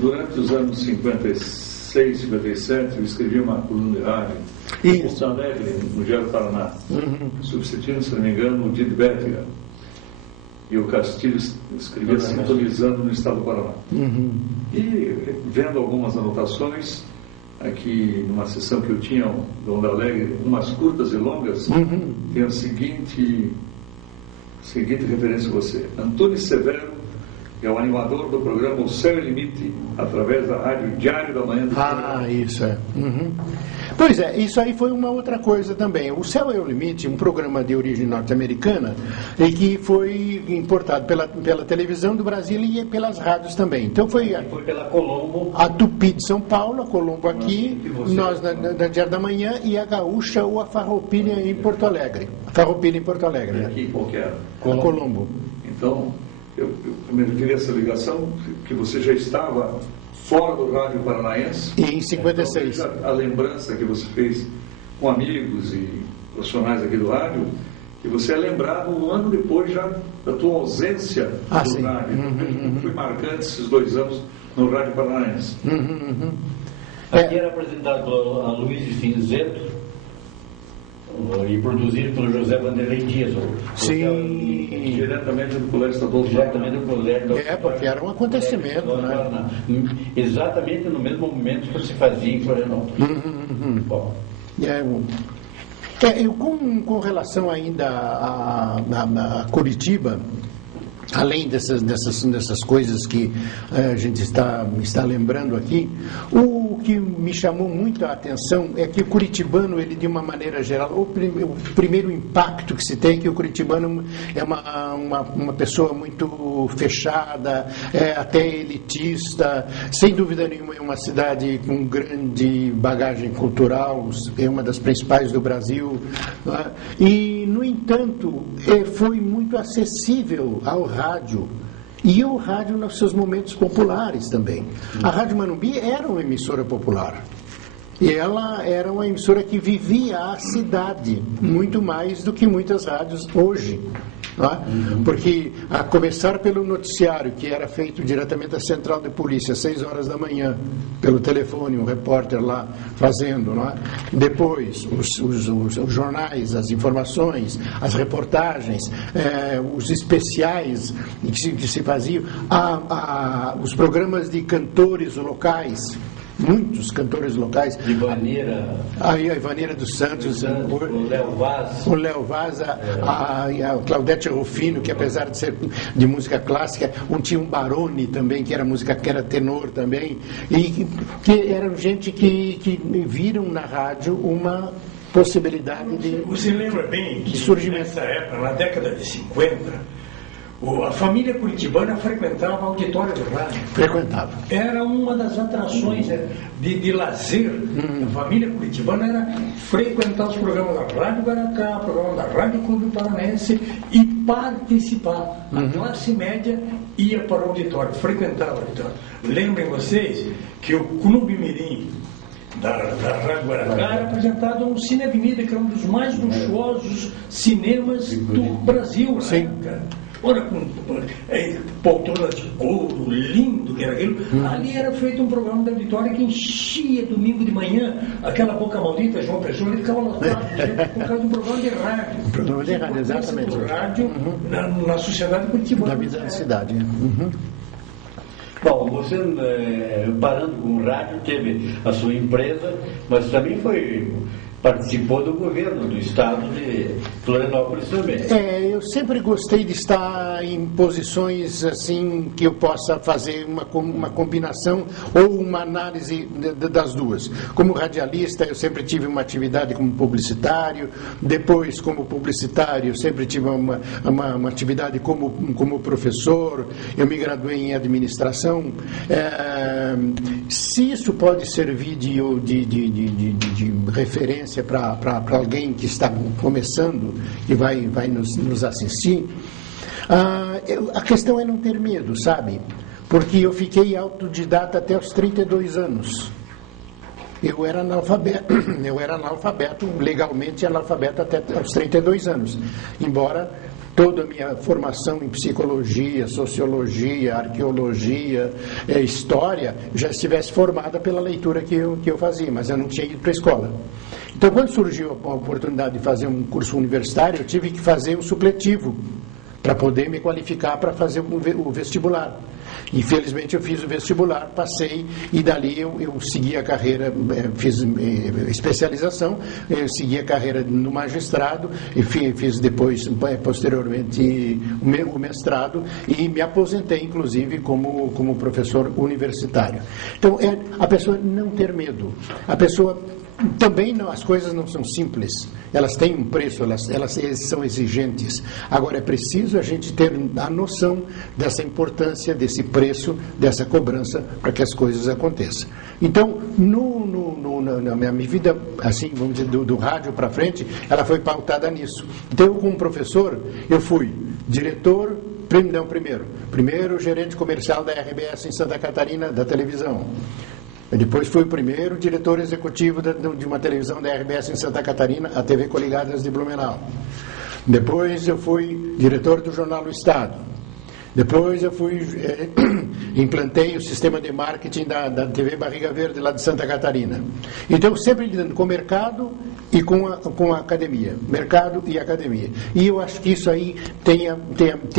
durante os anos 56, 57, eu escrevi uma coluna de rádio em Porto Alegre, no Diário do Paraná, substituindo, se não me engano, o Didi Bétega. E o Castilho escrevia sintonizando no estado do Paraná. E vendo algumas anotações, aqui numa sessão que eu tinha, do Onda Alegre, umas curtas e longas, tem a seguinte referência a você. Antônio Severo é o animador do programa O Céu e Limite, através da rádio Diário da Manhã. Isso é. Pois é, isso aí foi uma outra coisa também. O Céu é o Limite, um programa de origem norte-americana, e que foi importado pela televisão do Brasil e pelas rádios também. Então foi pela Colombo, a Tupi de São Paulo, a Colombo aqui, nós da Diário da Manhã, e a Gaúcha ou a Farroupilha em Porto Alegre. A Farroupilha em Porto Alegre, né? Aqui, qual que era? Colombo. Então, eu me referi a essa ligação, que você já estava fora do rádio paranaense. E em 56. Então, a lembrança que você fez com amigos e profissionais aqui do rádio, que você é lembrado um ano depois já da tua ausência do sim. rádio. Foi marcante esses 2 anos no rádio paranaense. Aqui era apresentado a Luiz Cinzeto e produzido pelo José Vanderlei Dias. Sim. Diretamente do Colégio Estadual. Diretamente do Colégio. Porque era um acontecimento, né? Exatamente no mesmo momento que se fazia em Florianópolis. Bom. Eu com relação ainda a Curitiba, além dessas coisas que a gente está lembrando aqui, o que me chamou muito a atenção é que o curitibano, ele de uma maneira geral, o primeiro impacto que se tem é que o curitibano é uma pessoa muito fechada, até elitista, sem dúvida nenhuma é uma cidade com grande bagagem cultural, é uma das principais do Brasil, né? E, no entanto, foi muito acessível ao rádio. E o rádio nos seus momentos populares também. A Rádio Manumbi era uma emissora popular. E ela era uma emissora que vivia a cidade, muito mais do que muitas rádios hoje. Porque, a começar pelo noticiário, que era feito diretamente da central de polícia, às 6 horas da manhã, pelo telefone, um repórter lá fazendo. Depois, os jornais, as informações, as reportagens, os especiais que se faziam, os programas de cantores locais. Muitos cantores locais. Ivaneira. A Ivaneira dos Santos. O Léo Vaz. O Léo Vaz, a Claudete Rufino, que apesar de ser de música clássica, tinha um Baroni também, que era tenor também. E que eram gente que viram na rádio uma possibilidade de... Você lembra bem que surgimento. Nessa época, na década de 50... a família curitibana frequentava o auditório do rádio. Frequentava. Era uma das atrações de lazer da família curitibana, era frequentar os programas da Rádio Guaracá, programa da Rádio Clube Paranense e participar. A classe média ia para o auditório, frequentava o auditório. Lembrem vocês que o Clube Mirim da Rádio Guaracá era apresentado no Cine Avenida, que era um dos mais luxuosos cinemas do Brasil. Sim. Olha, com poltronas de couro, lindo que era aquilo. Ali era feito um programa da Vitória que enchia domingo de manhã, aquela boca maldita, João Pessoa, ele ficava lotado, por causa de um programa de rádio. Um programa de rádio, exatamente. Do rádio na sociedade curitibana. Na vida da cidade. Bom, você, parando com o rádio, teve a sua empresa, mas também participou do governo do estado de Florianópolis também. Eu sempre gostei de estar em posições assim que eu possa fazer uma combinação ou uma análise das duas. Como radialista, eu sempre tive uma atividade como publicitário, depois como publicitário eu sempre tive uma atividade como professor, eu me graduei em administração. Se isso pode servir de referência para alguém que está começando e vai nos assistir, a questão é não ter medo, sabe? Porque eu fiquei autodidata até os 32 anos. Eu era analfabeto, legalmente analfabeto até os 32 anos, embora toda a minha formação em psicologia, sociologia, arqueologia, história, já estivesse formada pela leitura que eu fazia, mas eu não tinha ido para a escola. Então, quando surgiu a oportunidade de fazer um curso universitário, eu tive que fazer um supletivo para poder me qualificar para fazer o vestibular. Infelizmente, eu fiz o vestibular, passei, e dali eu segui a carreira, fiz especialização, segui a carreira no magistrado, e fiz depois, posteriormente, o mestrado, e me aposentei, inclusive, como professor universitário. Então, a pessoa não ter medo, a pessoa... Também as coisas não são simples, elas têm um preço, elas são exigentes. Agora é preciso a gente ter a noção dessa importância, desse preço, dessa cobrança para que as coisas aconteçam. Então, na minha vida, assim, vamos dizer, do rádio para frente, ela foi pautada nisso. Então, eu como professor, eu fui diretor, primeiro gerente comercial da RBS em Santa Catarina, da televisão. Depois fui o primeiro diretor executivo de uma televisão da RBS em Santa Catarina, a TV Coligadas de Blumenau. Depois eu fui diretor do jornal O Estado. Depois eu implantei o sistema de marketing da TV Barriga Verde, lá de Santa Catarina. Então, sempre lidando com o mercado e com a academia. Mercado e academia. E eu acho que isso aí tenha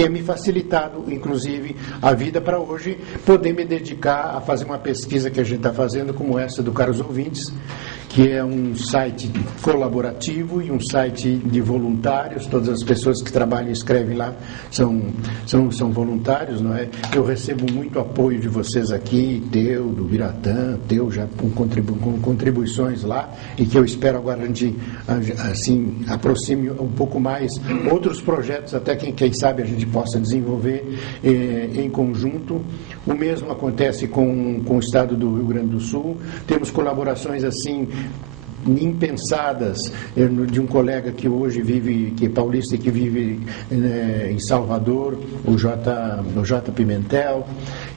me facilitado, inclusive, a vida para hoje, poder me dedicar a fazer uma pesquisa que a gente está fazendo, como essa do Caros Ouvintes, que é um site colaborativo e um site de voluntários. Todas as pessoas que trabalham e escrevem lá são voluntários, não é? Eu recebo muito apoio de vocês aqui, teu, do Biratã, teu já com contribuições lá, e que eu espero agora a gente assim aproxime um pouco mais outros projetos, até quem sabe a gente possa desenvolver em conjunto. O mesmo acontece com o estado do Rio Grande do Sul. Temos colaborações assim impensadas, de um colega que hoje vive, que é paulista e que vive em Salvador, o J. Pimentel,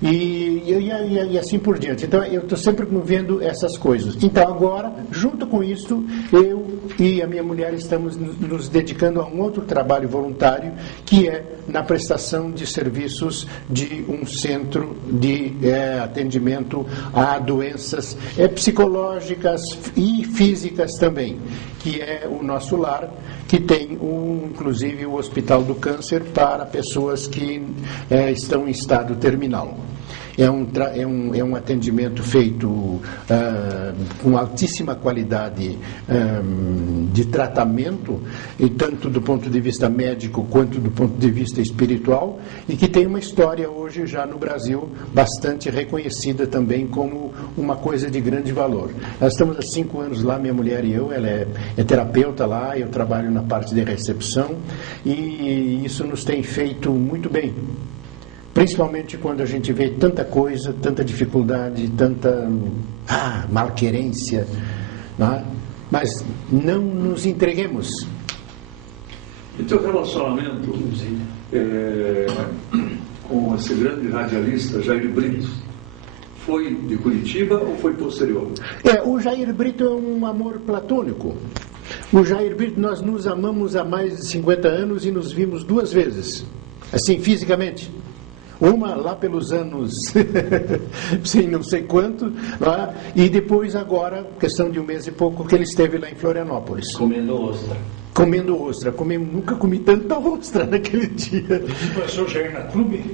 e assim por diante. Então eu estou sempre vendo essas coisas. Então agora, junto com isso, eu e a minha mulher estamos nos dedicando a um outro trabalho voluntário, que é na prestação de serviços de um centro de atendimento a doenças psicológicas e físicas também, que é o Nosso Lar, que tem inclusive o Hospital do Câncer para pessoas que estão em estado terminal. É um atendimento feito com altíssima qualidade de tratamento, e tanto do ponto de vista médico quanto do ponto de vista espiritual, e que tem uma história hoje já no Brasil bastante reconhecida também como uma coisa de grande valor. Nós estamos há 5 anos lá, minha mulher e eu, ela é terapeuta lá, eu trabalho na parte de recepção, e isso nos tem feito muito bem. Principalmente quando a gente vê tanta coisa, tanta dificuldade, tanta malquerência, não é? Mas não nos entreguemos. E teu relacionamento com esse grande radialista, Jair Brito, foi de Curitiba ou foi posterior? O Jair Brito é um amor platônico. O Jair Brito, nós nos amamos há mais de 50 anos e nos vimos 2 vezes, assim, fisicamente. Uma lá pelos anos, sem não sei quanto, e depois agora, questão de 1 mês e pouco, que ele esteve lá em Florianópolis. Comendo ostra. Nunca comi tanta ostra naquele dia. Você conheceu o Jair na clube?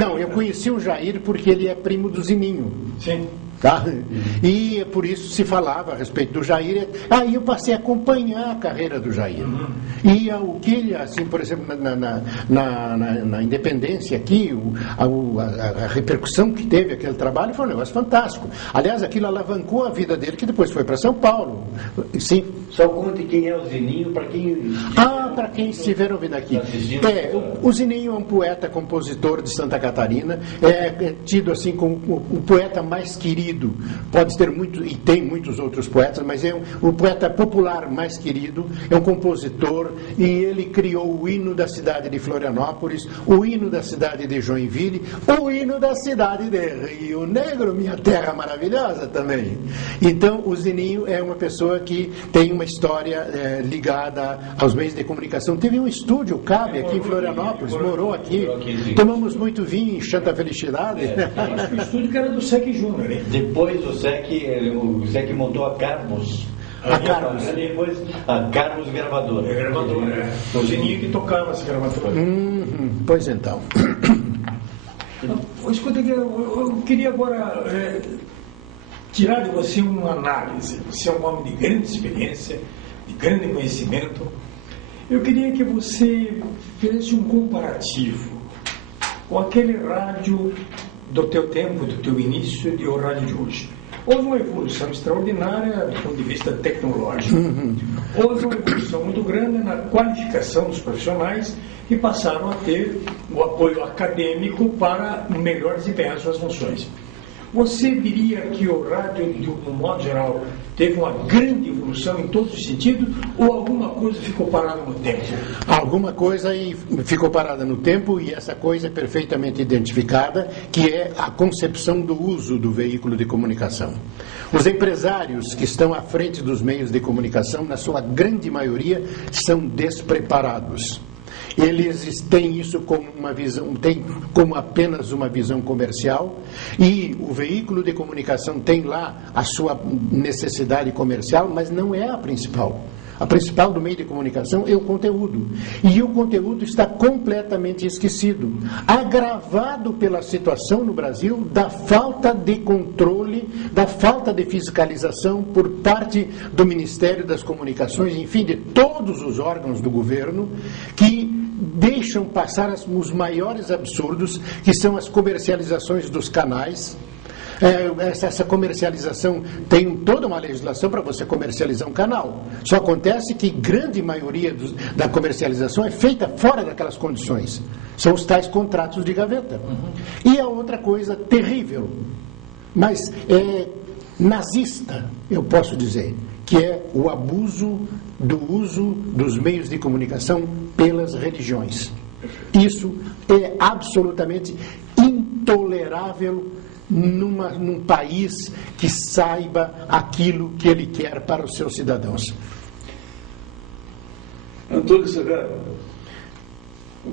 Não. Eu conheci o Jair porque ele é primo do Zininho. Sim. Tá? E por isso se falava a respeito do Jair. Aí eu passei a acompanhar a carreira do Jair. E o que ele, assim, por exemplo, na independência aqui, a repercussão que teve aquele trabalho foi um negócio fantástico. Aliás, aquilo alavancou a vida dele, que depois foi para São Paulo. Sim. Só conte quem é o Zininho, para quem... para quem estiver ouvindo aqui. O Zininho é um poeta, compositor de Santa Catarina, é tido assim como o poeta mais querido. Pode ter muitos, e tem muitos outros poetas, mas é o poeta popular mais querido, é um compositor, e ele criou o hino da cidade de Florianópolis, o hino da cidade de Joinville, o hino da cidade de Rio Negro, minha terra maravilhosa também. Então, o Zininho é uma pessoa que tem uma história ligada aos meios de comunicação. Teve um estúdio, o CAB, aqui em Florianópolis, morou aqui, tomamos muito vinho em Santa Felicidade. Acho que o estúdio que era do SEC Júnior, hein? Depois o SEC montou a Carmos. Depois a Carmos Gravadora. Gravadora, O Zininho que tocava essa gravadora. Pois então. Escuta, eu queria agora tirar de você uma análise. Você é um homem de grande experiência, de grande conhecimento. Eu queria que você fizesse um comparativo com aquele rádio do teu tempo, do teu início e o rádio de hoje. Houve uma evolução extraordinária do ponto de vista tecnológico. Houve uma evolução muito grande na qualificação dos profissionais que passaram a ter o apoio acadêmico para melhor desempenhar suas funções. Você diria que o rádio, de um modo geral, teve uma grande evolução em todos os sentidos, ou alguma coisa ficou parada no tempo? Alguma coisa ficou parada no tempo, e essa coisa é perfeitamente identificada, que é a concepção do uso do veículo de comunicação. Os empresários que estão à frente dos meios de comunicação, na sua grande maioria, são despreparados. Eles têm isso como uma visão, têm como apenas uma visão comercial, e o veículo de comunicação tem lá a sua necessidade comercial, mas não é a principal. A principal do meio de comunicação é o conteúdo. E o conteúdo está completamente esquecido, agravado pela situação no Brasil da falta de controle, da falta de fiscalização por parte do Ministério das Comunicações, enfim, de todos os órgãos do governo, que deixam passar os maiores absurdos, que são as comercializações dos canais. Essa comercialização tem toda uma legislação para você comercializar um canal. Só acontece que grande maioria da comercialização é feita fora daquelas condições. São os tais contratos de gaveta. E a outra coisa terrível, mas nazista, eu posso dizer, que é o abuso do uso dos meios de comunicação pelas religiões. Isso é absolutamente intolerável num país que saiba aquilo que ele quer para os seus cidadãos. Antônio Severo,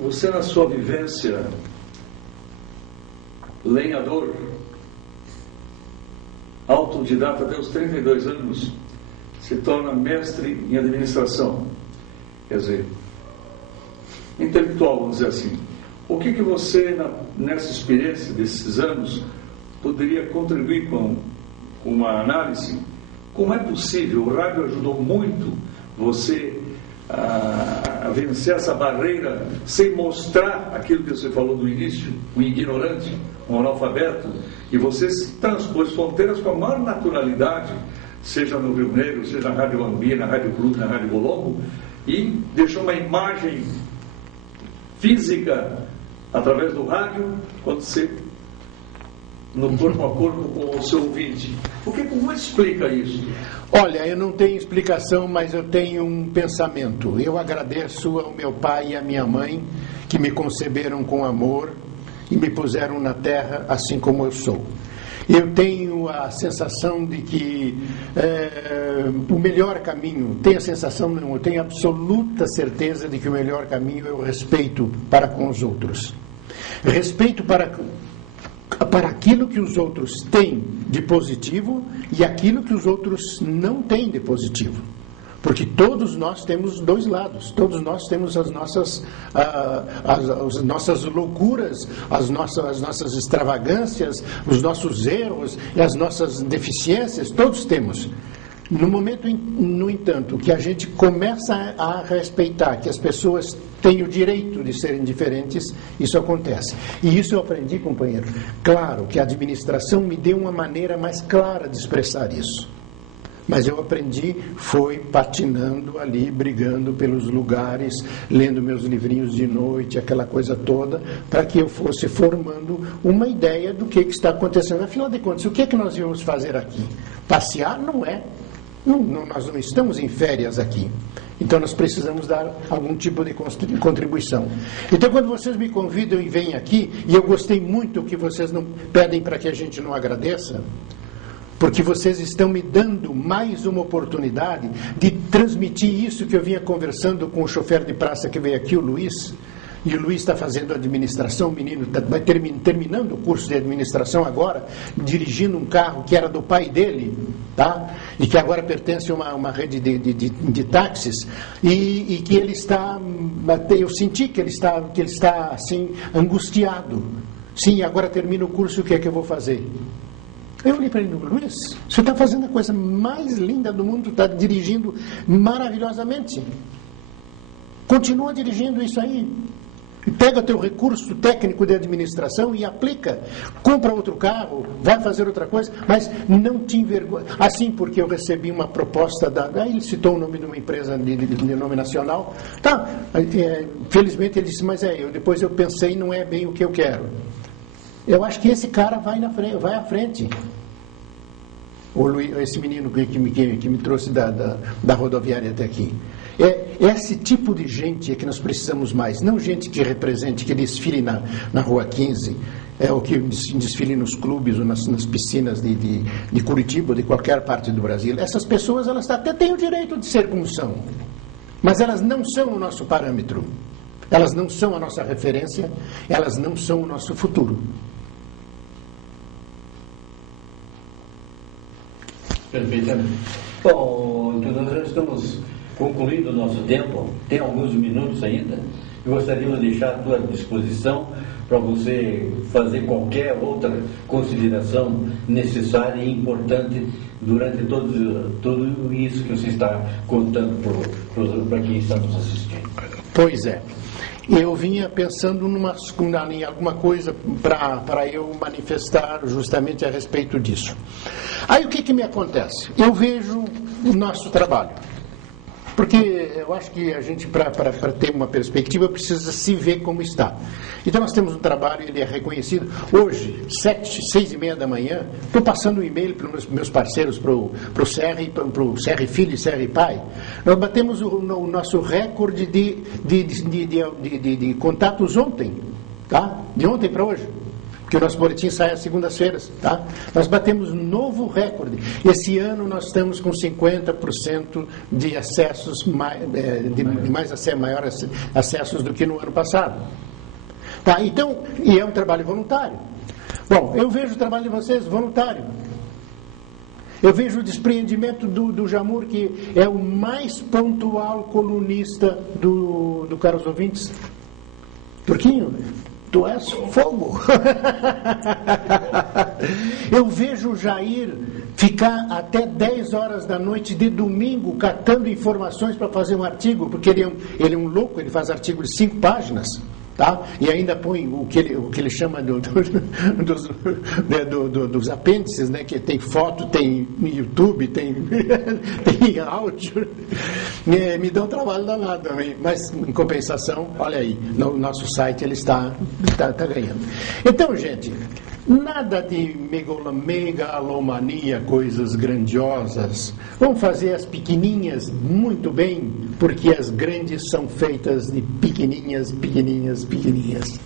você na sua vivência lenhador, autodidata até os 32 anos, se torna mestre em administração, quer dizer, intelectual, vamos dizer assim. O que você, nessa experiência desses anos, poderia contribuir com uma análise? Como é possível? O rádio ajudou muito você a vencer essa barreira sem mostrar aquilo que você falou no início, o ignorante, o analfabeto, e você transpôs fronteiras com a maior naturalidade, seja no Rio Negro, seja na Rádio Ambi, na Rádio Clube, na Rádio Bolongo, e deixou uma imagem física através do rádio, quando você no corpo a corpo com o seu ouvinte. Como explica isso? Olha, eu não tenho explicação, mas eu tenho um pensamento. Eu agradeço ao meu pai e à minha mãe, que me conceberam com amor e me puseram na terra assim como eu sou. Eu tenho a sensação de que o melhor caminho, tenho a sensação, não, eu tenho absoluta certeza de que o melhor caminho é o respeito para com os outros. Respeito para aquilo que os outros têm de positivo e aquilo que os outros não têm de positivo. Porque todos nós temos dois lados, todos nós temos as nossas loucuras, as nossas extravagâncias, os nossos erros e as nossas deficiências, todos temos. No momento, no entanto, que a gente começa a respeitar que as pessoas têm o direito de serem diferentes, isso acontece. E isso eu aprendi, companheiro. Claro que a administração me deu uma maneira mais clara de expressar isso. Mas eu aprendi, foi patinando ali, brigando pelos lugares, lendo meus livrinhos de noite, aquela coisa toda, para que eu fosse formando uma ideia do que está acontecendo. Afinal de contas, o que é que nós íamos fazer aqui? Passear? Não é. Nós não estamos em férias aqui. Então nós precisamos dar algum tipo de contribuição. Então quando vocês me convidam e vêm aqui, e eu gostei muito que vocês não pedem para que a gente não agradeça, porque vocês estão me dando mais uma oportunidade de transmitir isso que eu vinha conversando com o chofer de praça que veio aqui, o Luiz. E o Luiz está fazendo administração, o menino vai terminando o curso de administração agora, dirigindo um carro que era do pai dele, tá? E que agora pertence a uma rede de táxis, e que ele está, eu senti que ele está assim, angustiado. Sim, agora termina o curso, o que é que eu vou fazer? Eu olhei para ele, Luiz, você está fazendo a coisa mais linda do mundo, está dirigindo maravilhosamente. Continua dirigindo isso aí. Pega o teu recurso técnico de administração e aplica. Compra outro carro, vai fazer outra coisa, mas não te envergonha. Assim, porque eu recebi uma proposta aí ele citou o nome de uma empresa de nome nacional. Tá, felizmente ele disse, mas depois eu pensei, não é bem o que eu quero. Eu acho que esse cara vai à frente. Esse menino que me trouxe da rodoviária até aqui. Esse tipo de gente é que nós precisamos mais, não gente que represente, que desfile na Rua 15, ou que desfile nos clubes ou nas piscinas de Curitiba ou de qualquer parte do Brasil. Essas pessoas, elas até têm o direito de ser como são, mas elas não são o nosso parâmetro, elas não são a nossa referência, elas não são o nosso futuro. Perfeitamente. Bom, então nós já estamos concluído o nosso tempo, tem alguns minutos ainda, e gostaríamos de deixar à tua disposição para você fazer qualquer outra consideração necessária e importante durante tudo isso que você está contando para quem está nos assistindo. Pois é. Eu vinha pensando em alguma coisa para eu manifestar justamente a respeito disso. Aí o que me acontece? Eu vejo o nosso trabalho. Porque eu acho que a gente, para ter uma perspectiva, precisa se ver como está. Então nós temos um trabalho, ele é reconhecido. Hoje, 6h30 da manhã, estou passando um e-mail para os meus parceiros, para o CR Filho e CR Pai. Nós batemos o nosso recorde de contatos ontem, tá? De ontem para hoje. Porque o nosso boletim sai às segundas-feiras, tá? Nós batemos um novo recorde. Esse ano nós estamos com 50% de acessos, maiores acessos do que no ano passado. Tá? Então, e é um trabalho voluntário. Bom, eu vejo o trabalho de vocês voluntário. Eu vejo o despreendimento do Jamur, que é o mais pontual colunista do Caros Ouvintes. Turquinho, tu és fogo. Eu vejo o Jair ficar até 10 horas da noite de domingo catando informações para fazer um artigo, porque ele é um louco, ele faz artigo de 5 páginas. Tá? E ainda põe o que ele chama dos apêndices, né? Que tem foto, tem YouTube, tem áudio. Me dá um trabalho danado também. Mas, em compensação, olha aí, no nosso site ele está ganhando. Então, gente, nada de megalomania, coisas grandiosas. Vamos fazer as pequeninhas muito bem, porque as grandes são feitas de pequeninhas, pequeninhas, pequeninhas.